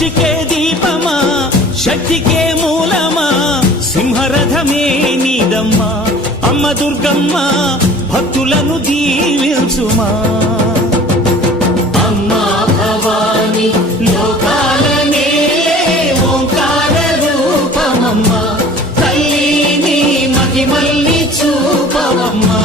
సృష్టికే దీపమా శక్తికే మూలమా సింహరథమే నీదమ్మా అమ్మ దుర్గమ్మ భక్తులను దీవించుమా అమ్మా భవాని లోకాల నేలే ఓంకార రూపమమ్మా తల్లిని మహిమల్ని చూపవమ్మా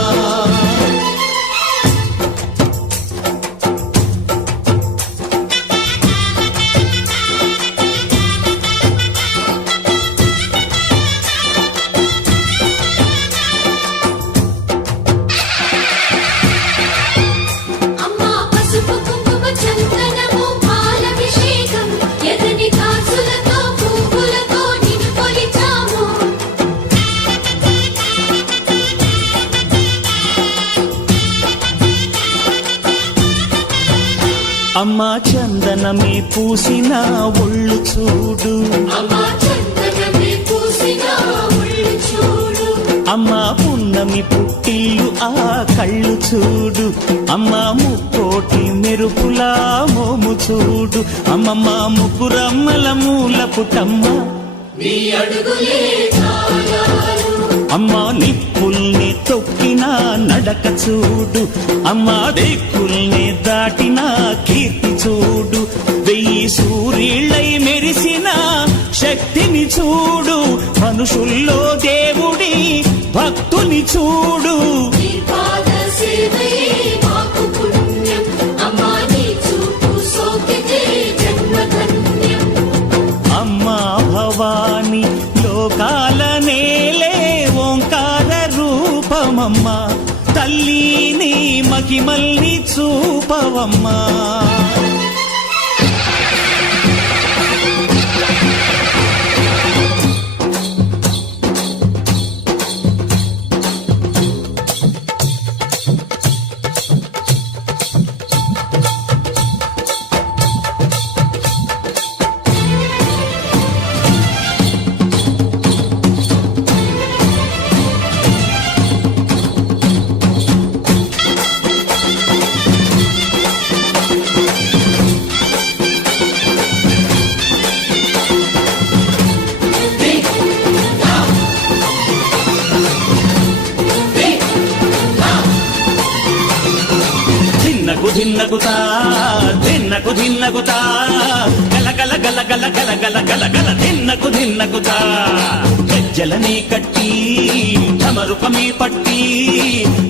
అమ్మా చందనమే పూసిన ఒళ్ళు చూడు అమ్మా పున్నమి పుట్టిల్లు ఆ కళ్ళు చూడు అమ్మా ముక్కోటి మెరుపులా మోము చూడు అమ్మమ్మ ముగ్గురమ్మల మూల పుటమ్మ అమ్మా నిప్పుల్ని తొక్కిన నడక చూడు అమ్మా దిక్కుల్ని దాటిన కీర్తి చూడు 1000 సూర్యుళ్ళై మెరిసిన శక్తిని చూడు మనుషుల్లో దేవుడి భక్తుని చూడు అమ్మా భవాని లోకాల నేలే ఓంకార రూపమమ్మా తల్లిని మహిమల్ని చూపవమ్మా ధిన్నగుతా ధిన్నకు ధిన్నగుతా గల గల గల గల గల గల గల గల ధిన్నగుతా గజ్జలనే కట్టి ఢమరుకమే పట్టి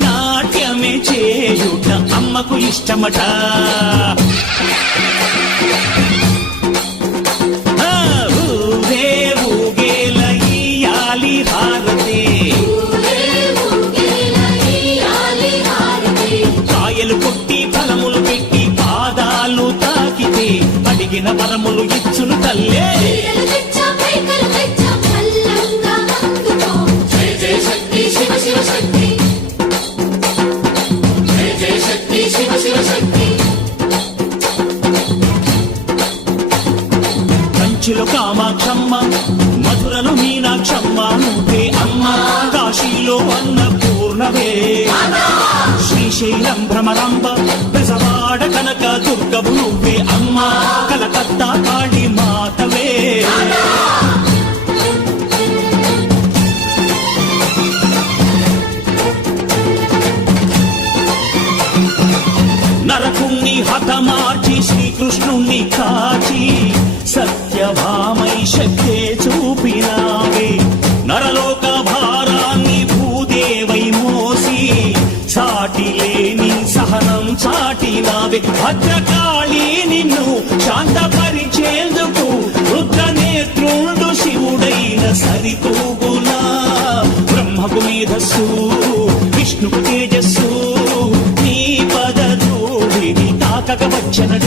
నాట్యమే చేయుట అమ్మకు ఇష్టమట ఊరే ఊగేల ఇయ్యాలి హారతి కాయలు కొట్టి ఫలములు పెట్టి పాదాలు తాకితే అడిగిన వరములు ఇచ్చును తల్లే కంచిలో కామాక్షమ్మ మధురలో మీనాక్షమ్మ నువ్వే అమ్మ కాశీలో అన్నపూర్ణవే శ్రీశైలం భ్రమరాంబ బెజవాడ కనక దుర్గవు నువ్వే అమ్మ కలకత్తా కాళీ మాతవే నరకుణ్ణి హతమార్చి శ్రీకృష్ణుణ్ణి కాచి సత్యభామై శక్తే చూపినావే నరలోక భారాన్ని భూదేవై మోసి సాటి లేని సహనం చాటినావే భద్రకాళి నిన్ను శాంతపరిచేందుకు రుద్రనేత్రుండు శివుడైన సరితూగునా బ్రహ్మకు మేధస్సు విష్ణుకు తేజస్సు నీ పదధూళిని తాకక వచ్చనట